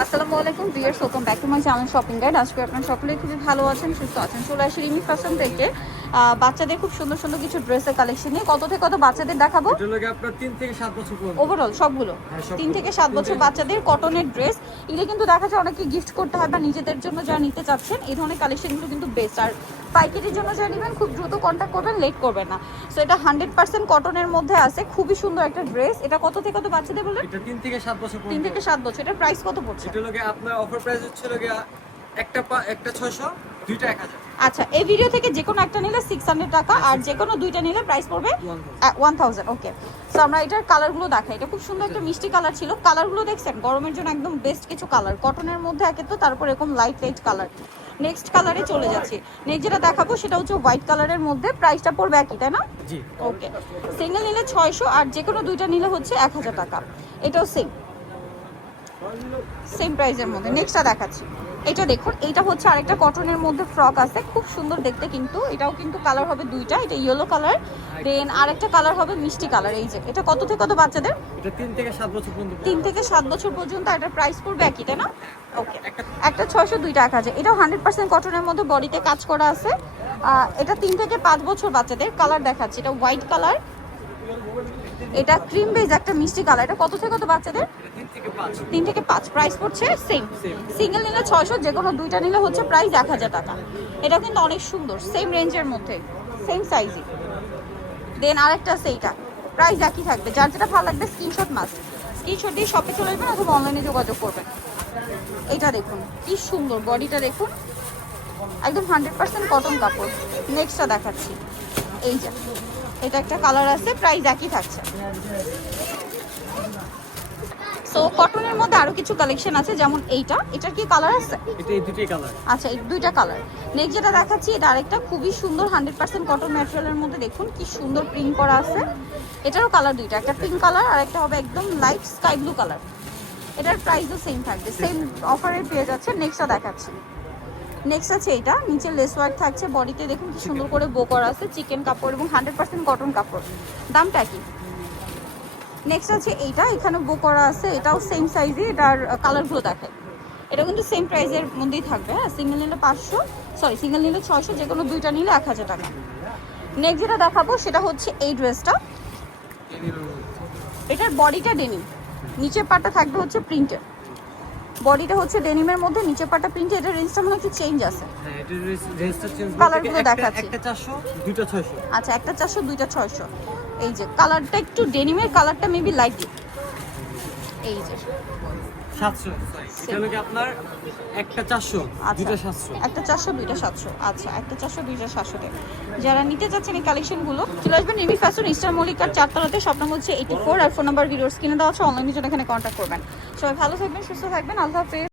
আসসালামু আলাইকুম viewers, welcome back to my channel shopping guide. আজকে আপনারা সকলেই খুবই ভালো আছেন, সুস্থ আছেন। চলে আসি রিমি ফ্যাশন থেকে বাচ্চাদের খুব সুন্দর সুন্দর কিছু ড্রেসের কালেকশন নিয়ে। কত থেকে কত বাচ্চাদের দেখাবো? এটা লাগে আপনার 3 থেকে 7 বছর পর্যন্ত ওভারঅল সবগুলো 3 থেকে 7 বছর বাচ্চাদের কটনের ড্রেস। এগুলো কিন্তু দেখা যায় অনেকে গিফট করতে হয় বা নিজেদের জন্য যারা নিতে চাচ্ছেন, এই ধরনের কালেকশনগুলো কিন্তু বেস্ট। আর পাইকারির জন্য যারা নেবেন খুব দ্রুত কন্ট্যাক্ট করবেন, লেট করবেন না। সো এটা 100% কটনের মধ্যে আছে, খুবই সুন্দর একটা ড্রেস। এটা কত থেকে কত বাচ্চাদের বললেন? এটা 3 থেকে 7 বছর 3 পর্যন্ত। থেকে 7 বছর। এটার প্রাইস কত পড়ছে? এটা লাগে আপনার অফার প্রাইস হচ্ছে লাগে একটা 600, দুইটা 1000। আচ্ছা, এই ভিডিও থেকে যে কোনো একটা নিলে 600 টাকা, আর যে কোনো দুইটা নিলে প্রাইস পড়বে 1000। ওকে, সো আমরা এটার কালারগুলো দেখাই। এটা খুব সুন্দর একটা মিষ্টি কালার ছিল। কালারগুলো দেখছেন, গরমের জন্য একদম বেস্ট কিছু কালার। কটনের মধ্যে একে তো, তারপর এরকম লাইট কালার। নেক্সট কালারে চলে যাচ্ছি। নেক্সট যেটা দেখাবো সেটা হচ্ছে হোয়াইট কালারের মধ্যে। প্রাইসটা পড়বে একই, তাই না? জি। ওকে, সিঙ্গেল নিলে 600, আর যে কোনো দুইটা নিলে হচ্ছে 1000 টাকা। এটাও সেম প্রাইসের মধ্যে। নেক্সটটা দেখাচ্ছি। এটা দেখুন, এটা হচ্ছে আরেকটা কটনের মধ্যে ফ্রক আছে, খুব সুন্দর দেখতে। কিন্তু এটাও কিন্তু কালার হবে দুইটা, এটা ইয়েলো কালার, দেন আরেকটা কালার হবে মিষ্টি কালার। এই যে এটা কত থেকে কত বাচ্চাদের? এটা 3 থেকে 7 বছর পর্যন্ত। 3 থেকে 7 বছর পর্যন্ত। এটার প্রাইস পড়বে একই, তাই না? ওকে, একটা 600, দুইটা 1000। এটাও 100% কটনের মধ্যে, বডিতে কাজ করা আছে। এটা 3 থেকে 5 বছর বাচ্চাদের। কালার দেখাচ্ছি, এটা হোয়াইট কালার, এটা ক্রিম বেজ একটা মিষ্টি কালার। এটা কত থেকে কত বাচ্চাদের? 3 থেকে 5। প্রাইস পড়ছে সেম। সিঙ্গেল নিলে 600, যে কোনো দুইটা নিলে হচ্ছে প্রাইস 1000 টাকা। এটা কিন্তু অনেক সুন্দর, সেম রেঞ্জের মধ্যে, সেম সাইজই। দেন আরেকটা সেইটা, প্রাইস একই থাকবে। যার যেটা ভালো লাগবে স্ক্রিনশট দিয়ে শপে চলে আসবেন অথবা অনলাইনে যোগাযোগ করবেন। এটা দেখুন কি সুন্দর, বডিটা দেখুন, একদম 100% কটন কাপড়। নেক্সটটা দেখাচ্ছি। এই যে এটা একটা কালার আছে, প্রাইস একই থাকছে। সো কটনের মধ্যে আরো কিছু কালেকশন আছে, যেমন এটার কি কালার আছে? এটা এই দুটোই কালার। আচ্ছা, এই দুইটা কালার। নেক্সট যেটা দেখাচ্ছি, এটা আরেকটা খুবই সুন্দর 100% কটন ম্যাটেরিয়ালের মধ্যে। দেখুন কি সুন্দর প্রিন্ট করা আছে। এটারও কালার দুইটা, একটা পিঙ্ক কালার আর একটা হবে একদম লাইট স্কাই ব্লু কালার। এটার প্রাইসও সেম থাকবে, সেম অফারে পেয়ে যাচ্ছে। নেক্সটটা দেখাচ্ছি। নেক্সট আছে এইটা, নিচে লেস ওয়ার্ক থাকছে, বডিতে দেখুন কি সুন্দর করে বো করা আছে, চিকেন কাপড় এবং 100% কটন কাপড়। দামটা কি? নেক্সট আছে এইটা, এখানে বো করা আছে, এটাও সেম সাইজে। এটার কালারগুলো দেখায়। এটা কিন্তু সেম প্রাইসের মধ্যেই থাকবে। হ্যাঁ, সিঙ্গেল নিলে 600, যে কোনো দুইটা নিলে 1000 টাকা। নেক্সট যেটা দেখাবো সেটা হচ্ছে এই ড্রেসটা। এটার বডিটা ডেনিম, নিচের পাটটা থাকবে হচ্ছে প্রিন্টের। বডিটা হচ্ছে ডেনিমের মধ্যে, নিচের পাটটা প্রিন্টের। এটার রেঞ্জটা মনে একটু চেঞ্জ আছে। হ্যাঁ, এটা রেজিস্টার চেঞ্জ কালারগুলো দেখাচ্ছি। একটা 400, দুইটা 600। আচ্ছা, একটা 400, দুইটা 600। এই যে কালারটা একটু ডেনিমের কালারটা মেবি লাইট। এই যে 700, এটা লাগে আপনার একটা 400, দুইটা 700। একটা 400, দুইটা 700। আচ্ছা, একটা 400, দুইটা 700 টাকা। যারা নিতে চাচ্ছেন এই কালেকশনগুলো, চলে আসবেন রিমি ফ্যাশন, ইস্টার মল্লিকার 4 তলাতে। শপ নাম্বার হচ্ছে 84, আর ফোন নাম্বার ভিডিওর স্ক্রিনে দেওয়া আছে। অনলাইনের জন্য এখানে কন্ট্যাক্ট করবেন। সবাই ভালো থাকবেন, সুস্থ থাকবেন। আল্লাহ হাফেজ।